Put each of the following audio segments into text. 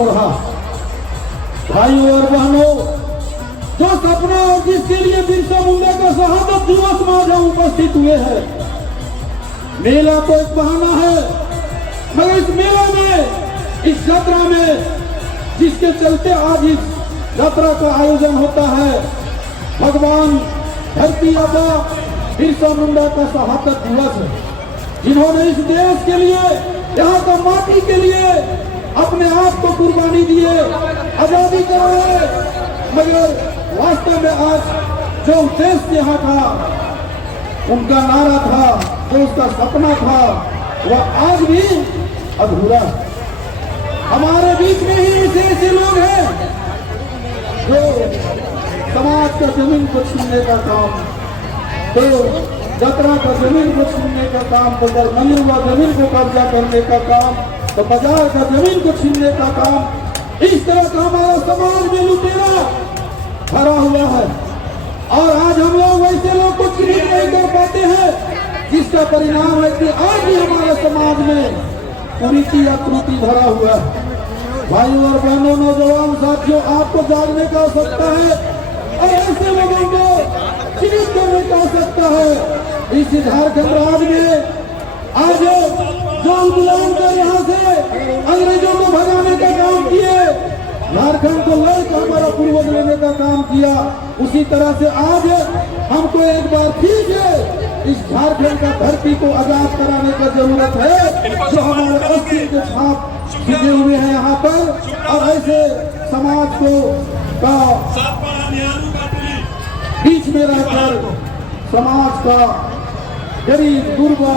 हो रहा। भाइयों और बहनों, जो सपना और जिसके लिए बिरसा मुंडा का शहादत दिवस में आज उपस्थित हुए हैं, मेला तो एक बहाना है, मगर इस मेला में, इस यात्रा में, जिसके चलते आज इस यात्रा का आयोजन होता है, भगवान धरती आबा बिरसा मुंडा का शहादत दिवस है, जिन्होंने इस देश के लिए, यहाँ का माटी के लिए अपने आप को कुर्बानी दिए, आजादी कराए। मगर वास्तव में आज जो उद्देश्य यहाँ का, उनका नारा था, जो उसका सपना था, वह आज भी अधूरा है। हमारे बीच में ही ऐसे लोग हैं जो समाज का जमीन को छीनने का काम, तो यात्रा का जमीन को छीनने का काम, तो मंदिर व जमीन को कब्जा करने का काम, तो बाजार का जमीन को छीनने का काम, इस तरह का हमारा समाज में लुटेरा भरा हुआ है। और आज हम लोग वैसे लोग को चिन्हित नहीं कर पाते हैं, जिसका परिणाम है कि आज भी हमारे समाज में कुरीति या त्रुटि भरा हुआ है। भाइयों और बहनों, नौजवान साथियों, आपको जागने का आवश्यकता है और ऐसे लोगों को चिन्हित करने का आवश्यकता है। इस झारखंड राज्य में आज जो गुलाम कर यहाँ से अंग्रेजों को भगाने का काम किए, झारखंड को लड़कर हमारा पूर्वज लेने का काम किया, उसी तरह से आज हमको एक बार फिर से इस झारखंड का धरती को आजाद कराने का जरूरत है, जो हमारे अस्सी के छाप खींचे हुए हैं यहाँ पर। और ऐसे समाज को का बीच में रहकर समाज का गरीब, गुरबा,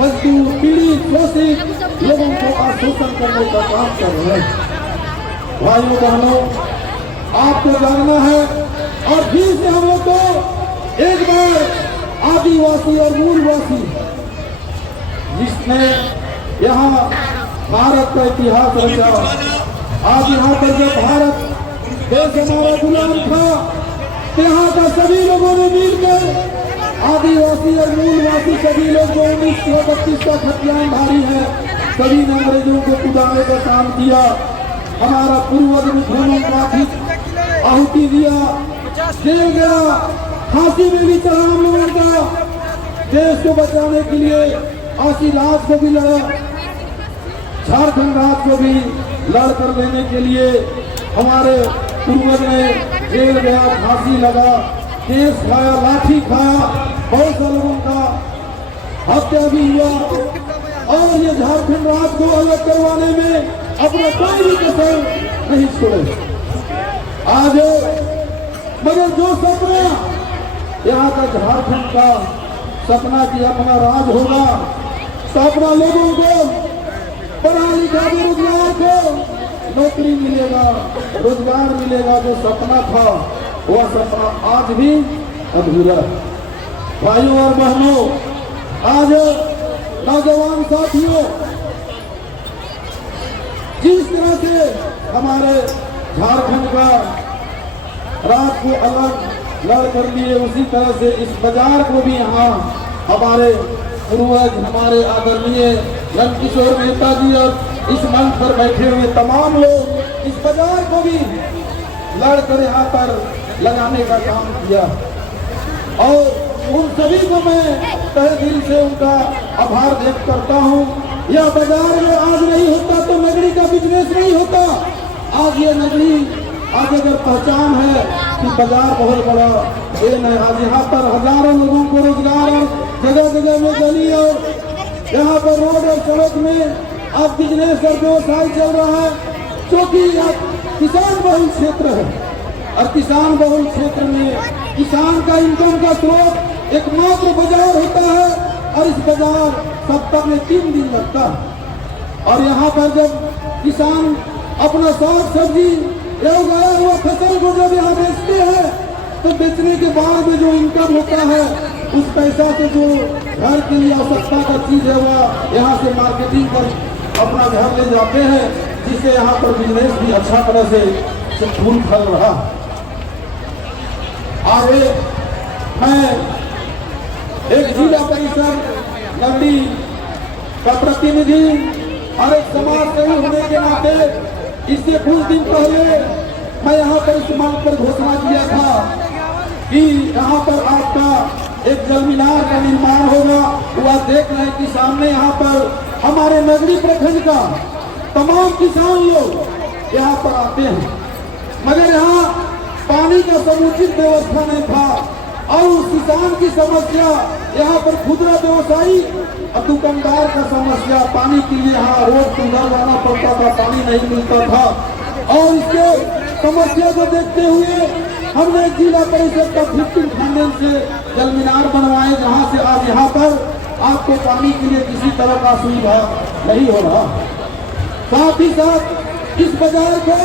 मजदूर, पीड़ित, शोषित लोगों को आश्वासन करने का काम कर रहे हैं। भाइयों बहनों, आपको जानना है और फिर से हम लोग को एक बार आदिवासी और मूलवासी, जिसने यहाँ भारत का इतिहास रचा, आज यहाँ पर जब भारत देश हमारा गुलाम था, तो यहाँ का सभी लोगों ने मिलकर, आदिवासी और मूलवासी सभी लोग जो 1932 का खतियान धारी है, सभी ने अंग्रेजों को कुदाने का काम किया। हमारा पूर्वज मुख्यमंत्री का आहुति दिया, जेल गया, फांसी में भी चढ़ा हम लोगों का, देश को बचाने के लिए आशी राज को भी लड़ा, झारखंड राज्य को भी लड़ कर लेने के लिए हमारे पूर्वज ने जेल गया, फांसी लगा, केस खाया, लाठी खाया, बहुत से लोगों का हत्या भी हुआ। और ये झारखंड राज्य को अलग करवाने में अपना कोई भी कसर नहीं छोड़े। आज मगर जो सपना यहाँ का झारखंड का सपना कि अपना राज होगा, तो अपना लोगों को पढ़ा लिखा बेरोजगार को नौकरी मिलेगा, रोजगार मिलेगा, जो सपना था वह सपना आज भी अधूरा है। भाइयों और बहनों, आज नौजवान साथियों, जिस तरह से हमारे झारखंड का राज्य को अलग लड़ कर लिए, उसी तरह से इस बाजार को भी यहाँ हमारे पूर्वज, हमारे आदरणीय नंदकिशोर मेहता जी और इस मंच पर बैठे हुए तमाम लोग इस बाजार को भी लड़कर यहाँ पर लगाने का काम किया। और उन सभी को मैं तहे दिल से उनका आभार व्यक्त करता हूँ। यह बाजार में आज नहीं होता तो नगरी का बिजनेस नहीं होता। आज ये नगरी, आज अगर पहचान है कि बाजार बहुत बड़ा देन है। आज यहाँ पर हजारों लोगों को रोजगार और जगह जगह में गली और यहाँ पर रोड और सड़क में अब बिजनेस और व्यवसाय चल रहा है, क्योंकि यह किसान बहुल क्षेत्र है। और किसान बहुल क्षेत्र में किसान का इनकम का स्रोत एकमात्र बाजार होता है, और इस बाजार सप्ताह में 3 दिन लगता है। और यहाँ पर जब किसान अपना साग सब्जी या उगाया हुआ फसल को जब यहाँ बेचते हैं, तो बेचने के बाद में जो इनकम होता है, उस पैसा से जो घर के लिए आवश्यकता का चीज है वह यहाँ से मार्केटिंग कर अपना घर ले जाते हैं, जिससे यहाँ पर बिजनेस भी अच्छा तरह से फूल फल रहा। आगे मैं एक जिला परिषद नगरी का प्रतिनिधि और एक समाज सेवी होने के नाते इससे कुछ दिन पहले मैं यहाँ पर इस मांग पर घोषणा किया था कि यहाँ पर आपका एक जल मीनार का निर्माण होगा। वो आप देख रहे हैं कि सामने यहाँ पर हमारे नगरी प्रखंड का तमाम किसान लोग यहाँ पर आते हैं, मगर यहाँ पानी का समुचित व्यवस्था नहीं था और उस किसान की समस्या, यहाँ पर खुदरा व्यवसायी और दुकानदार का समस्या, पानी के लिए यहाँ रोड सुधार लाना पड़ता था, पानी नहीं मिलता था। और इसके समस्या को देखते हुए हमने जिला परिषद का 15 फाइनेंस से जल मीनार बनवाए, जहाँ से आज यहाँ पर आपको पानी के लिए किसी तरह का सुविधा नहीं हो रहा। साथ ही साथ इस बाजार को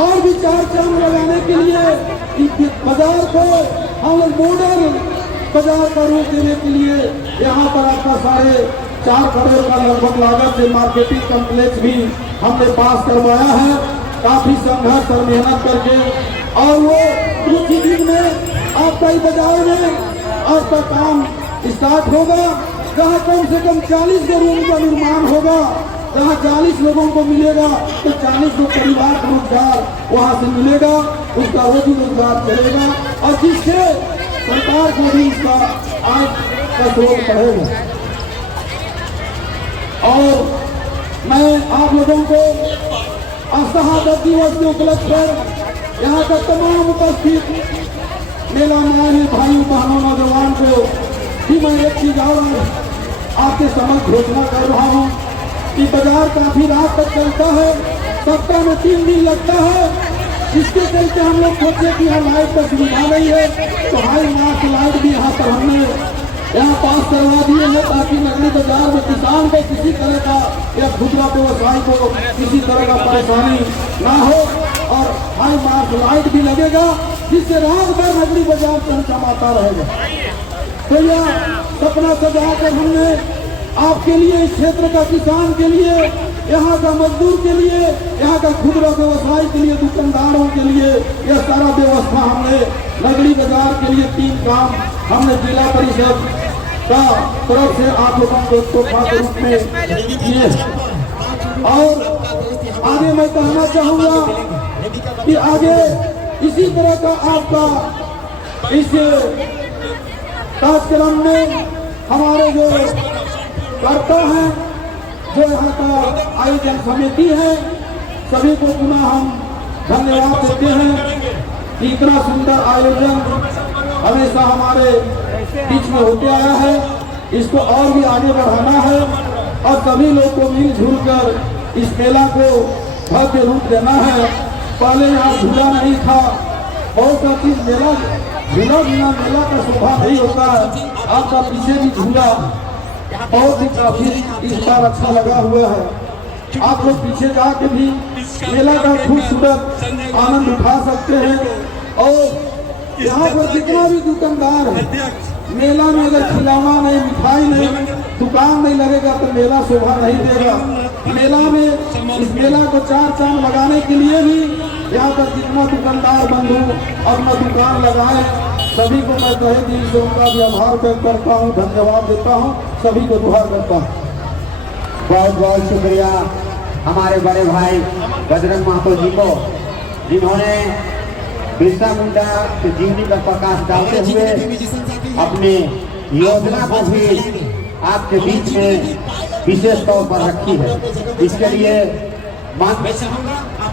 और भी 4 चांद लगाने के लिए इस बाजार को हम मॉडल बाजार का रूप देने के लिए यहाँ पर आपका 4.5 करोड़ का लगभग लागत से मार्केटिंग कॉम्प्लेक्स भी हमने पास करवाया है, काफी संघर्ष और मेहनत करके। और वो कुछ ही दिन में आपका बाजार में आपका काम स्टार्ट होगा, जहाँ कम से कम 40 के रूम का निर्माण होगा, जहाँ 40 लोगों को मिलेगा तो 40 लोग परिवार को रोजगार वहाँ से मिलेगा, उसका रोजी रोजगार चलेगा और जिससे सरकार को भी इसका आय का स्रोत बढ़ेगा। और मैं आप लोगों को शहादत दिवस के उपलक्ष्य पर यहाँ का तमाम उपस्थित मेला में आए भाइयों बहनों नौजवान को भी मैं एक चीज और आपके समक्ष घोषणा कर रहा हूँ कि बाजार काफी रात तक चलता है, सप्ताह में 3 दिन लगता है। इसके चलते हम लोग सोचे कि यहाँ लाइट का सुविधा नहीं है, तो हाई मार्क लाइट भी यहाँ पर हमने यहाँ पास करवा दिए हैं, ताकि नगरी बाजार में किसान को किसी तरह का या खुदरा व्यवसायी को किसी तरह का परेशानी ना हो। और हाई मार्क लाइट भी लगेगा, जिससे रात भर नगरी बाजार चमचमाता रहेगा। तो यह सपना सजा कर हमने आपके लिए, इस क्षेत्र का किसान के लिए, यहाँ का मजदूर के लिए, यहाँ का खुदरा व्यवसाय के लिए, दुकानदारों के लिए यह सारा व्यवस्था हमने नगरी बाजार के लिए 3 काम हमने जिला परिषद का तरफ से आप लोगों को तोहफा के रूप में दिए। और आगे मैं कहना चाहूँगा कि आगे इसी तरह का आपका इस कार्यक्रम में हमारे जो करता है, जो यहाँ का आयोजन समिति है, सभी को पुनः हम धन्यवाद देते हैं कि इतना सुंदर आयोजन हमेशा हमारे बीच में होते आया है, इसको और भी आगे बढ़ाना है और सभी लोग को मिलजुल कर इस मेला को भव्य रूप देना है। पहले यहाँ झूला नहीं था, बहुत सा चीज झूला बिना मेला का शोभा नहीं होता है। आपका पीछे भी झूला बहुत ही काफी इस बार अच्छा लगा हुआ है। आप लोग पीछे जाके भी मेला का खूबसूरत आनंद उठा सकते हैं। और यहाँ पर जितना भी दुकानदार है, मेला में अगर खिलौना नहीं, मिठाई नहीं, दुकान नहीं लगेगा तो मेला शोभा नहीं देगा। मेला में इस मेला को 4 चांद लगाने के लिए भी यहाँ पर जितना दुकानदार बंधु अपना दुकान लगाए, सभी को मैं तहे दिल से उनका भी आभार व्यक्त करता हूँ, धन्यवाद देता हूँ, सभी को दुआ करता हूँ। बहुत बहुत शुक्रिया हमारे बड़े भाई बजरंग महतो जी को, जिन्होंने बिरसा मुंडा की जीवनी का प्रकाश डालते हुए अपनी योजना को भी आपके बीच में विशेष तौर पर रखी है। इसके लिए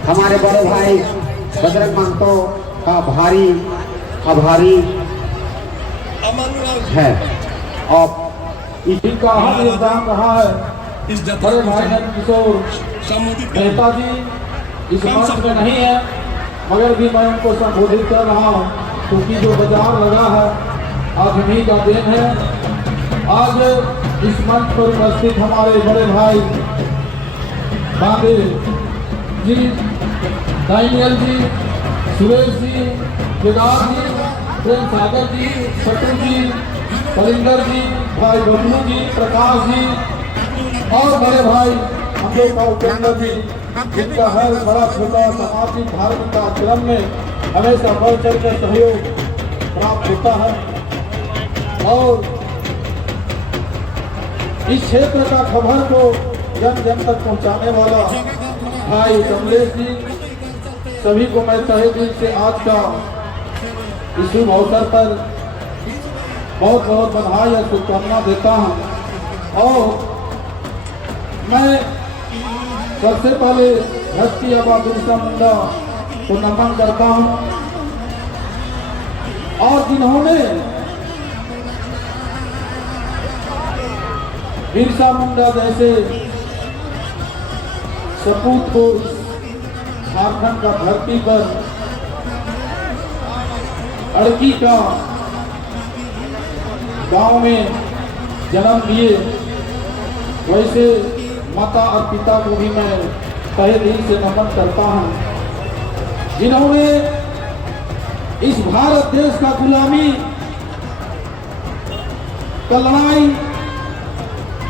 हमारे बड़े भाई बजरंग महतो का भारी आभारी है। और इसी का अहम योगदान रहा है बड़े भाई किशोर मेहता जी इस मंच में नहीं है, मगर भी मैं उनको संबोधित कर रहा हूँ, क्योंकि जो बाजार लगा है आज उन्हीं का देन है। आज इस मंच पर उपस्थित हमारे बड़े भाई बांदे जी, दानियल जी, सुरेश जी, केदार जी, प्रेम सागर जी, सटू जी, कलिंदर जी, भाई बबलू जी, प्रकाश जी और बड़े भाई अजय का उपेंद्र जी, जिनका हर बड़ा छोटा सामाजिक धार्मिक कार्यक्रम में हमेशा बढ़ चढ़ कर सहयोग प्राप्त होता है। और इस क्षेत्र का खबर को जन जन तक पहुंचाने वाला भाई कमलेश जी, सभी को मैं तहे दिल से आज का इस शुभ अवसर पर बहुत बहुत बधाई और शुभकामना देता हूँ। और मैं सबसे पहले धरती आबा बिरसा मुंडा को नमन करता हूँ, और जिन्होंने बिरसा मुंडा जैसे सपूत को झारखंड का धरती पर अड़की का गांव में जन्म दिए, वैसे माता और पिता को भी मैं तहे दिल से नमन करता हूं, जिन्होंने इस भारत देश का गुलामी का लड़ाई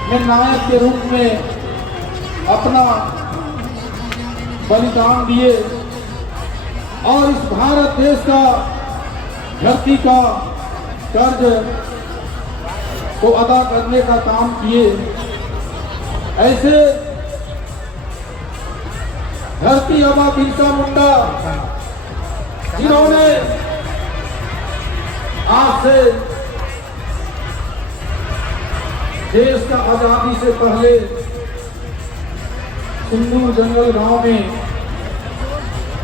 में नायक के रूप में अपना बलिदान दिए और इस भारत देश का धरती का कर्ज को अदा करने का काम किए। ऐसे धरती आबा बिरसा मुंडा जिन्होंने आज से देश का आजादी से पहले सिंदूर जंगल गांव में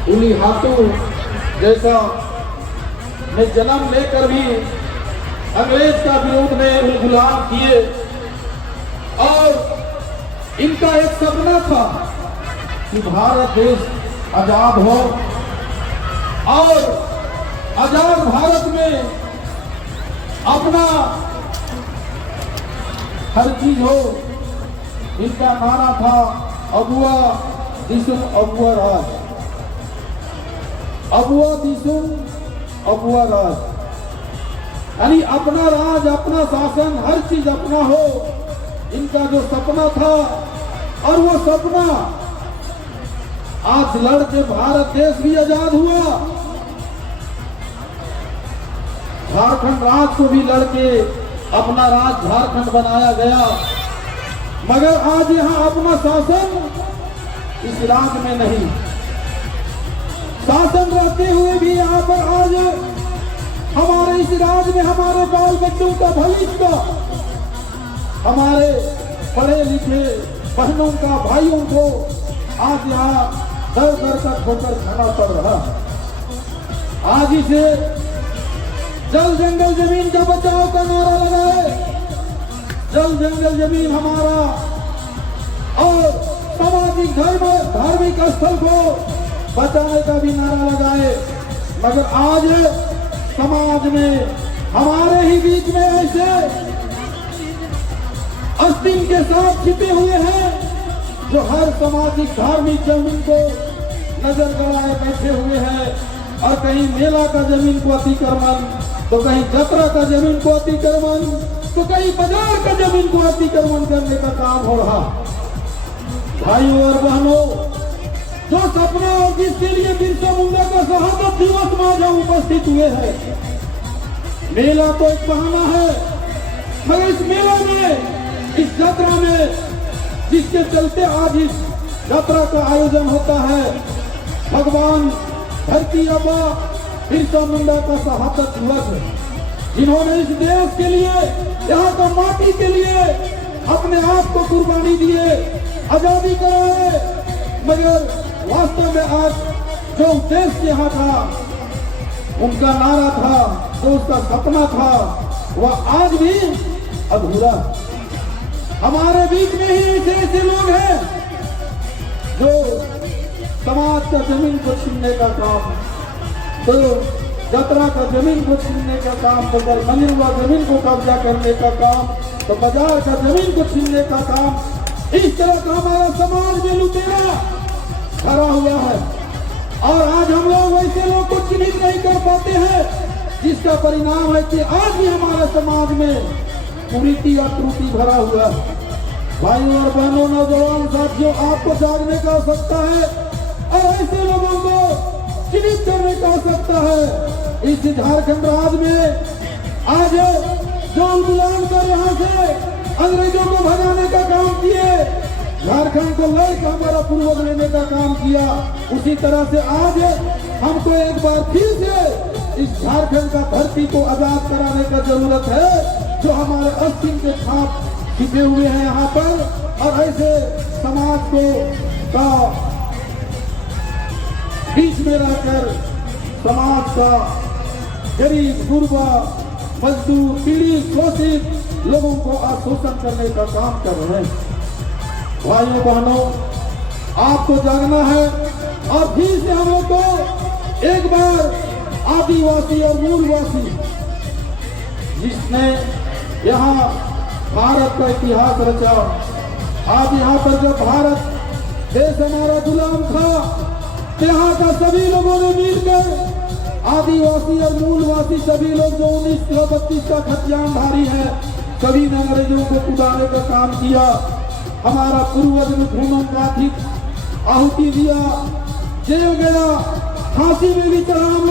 उली हाथों जैसा में जन्म लेकर भी अंग्रेज का विरोध में गुलाम किए, और इनका एक सपना था कि भारत देश आजाद हो और आजाद भारत में अपना हर चीज हो। इनका नारा था अबुआ दिसुम अबुआ राज, अबुआ दिसुम अबुआ राज, यानी अपना राज, अपना शासन, हर चीज अपना हो। इनका जो सपना था, और वो सपना आज लड़ के भारत देश भी आजाद हुआ, झारखंड राज को भी लड़के अपना राज झारखंड बनाया गया। मगर आज यहाँ अपना शासन इस राज्य में नहीं, शासन रहते हुए भी यहाँ पर आज हमारे इस राज्य में हमारे बाल बच्चों का भविष्य, हमारे पढ़े लिखे बहनों का, भाइयों को आज यहाँ दर दर तक होकर खाना पड़ रहा। आज इसे जल जंगल जमीन का बचाव का नारा लगाए, जल जंगल जमीन हमारा, और सामाजिक धार्मिक स्थल को बचाने का भी नारा लगाए। मगर आज समाज में हमारे ही बीच में ऐसे अस्तिन के साथ छिपे हुए हैं जो हर सामाजिक धार्मिक जमीन को नजर गड़ाए बैठे हुए हैं, और कहीं मेला का जमीन को अतिक्रमण, तो कहीं जतरा का जमीन को अतिक्रमण, तो कहीं बाजार का जमीन को अतिक्रमण करने का काम हो रहा। भाइयों और बहनों, जो सपना और जिसके लिए बिरसा मुंडा का शहादत दिवस में आज उपस्थित हुए हैं, मेला तो एक बहाना है, मगर इस मेला में, इस यात्रा में, जिसके चलते आज इस यात्रा का आयोजन होता है, भगवान धरती आबा बिरसा मुंडा का शहादत दिवस है, जिन्होंने इस देश के लिए, यहाँ का माटी के लिए अपने आप को कुर्बानी दिए, आजादी कराए। मगर वास्तव में आज जो उद्देश्य यहाँ था, उनका नारा था, जो उसका सपना था, वह आज भी अधूरा। हमारे बीच में ही ऐसे ऐसे लोग हैं जो समाज का जमीन को छीनने का काम, तो जतरा का जमीन को छीनने का काम, तो मंदिरवा जमीन को कब्जा करने का काम, तो बाजार का जमीन को छीनने का काम, इस तरह का हमारा समाज में लुटेरा भरा हुआ है। और आज हम लोग वैसे लोग को चिन्हित नहीं कर पाते हैं, जिसका परिणाम है कि आज भी हमारे समाज में कुरीति और त्रुटि भरा हुआ है। भाइयों और बहनों, नौजवान साथियों, आपको जागने का आवश्यकता है और ऐसे लोगों को चिन्हित करने का आवश्यकता है। इस झारखंड राज्य में आज जो गुलाम कर यहाँ से अंग्रेजों को भगाने का काम किए, झारखंड को लड़कर हमारा पूर्वज लेने का काम किया। उसी तरह से आज हमको एक बार फिर से इस झारखंड का धरती को आजाद कराने का जरूरत है, जो हमारे अस्तित्व के छाप छिपे हुए हैं यहाँ पर। और ऐसे समाज को का बीच में रहकर समाज का गरीब, गुरबा, मजदूर, पीड़ित, शोषित लोगों को आशोषण करने का काम कर रहे हैं। भाइयों बहनों, आपको जागना है और फिर से हम लोग को एक बार आदिवासी और मूलवासी, जिसने यहाँ भारत का इतिहास रचा, आज यहाँ पर जब भारत देश हमारा गुलाम था, यहाँ का सभी लोगों ने मिलकर आदिवासी और मूलवासी सभी लोग जो 1932 का खतियानधारी है, सभी ने अंग्रेजों को कुदाने का काम किया। हमारा पूर्वज ने खूनों का आहुति दिया, जेल गया, फांसी में भी चढ़ा हम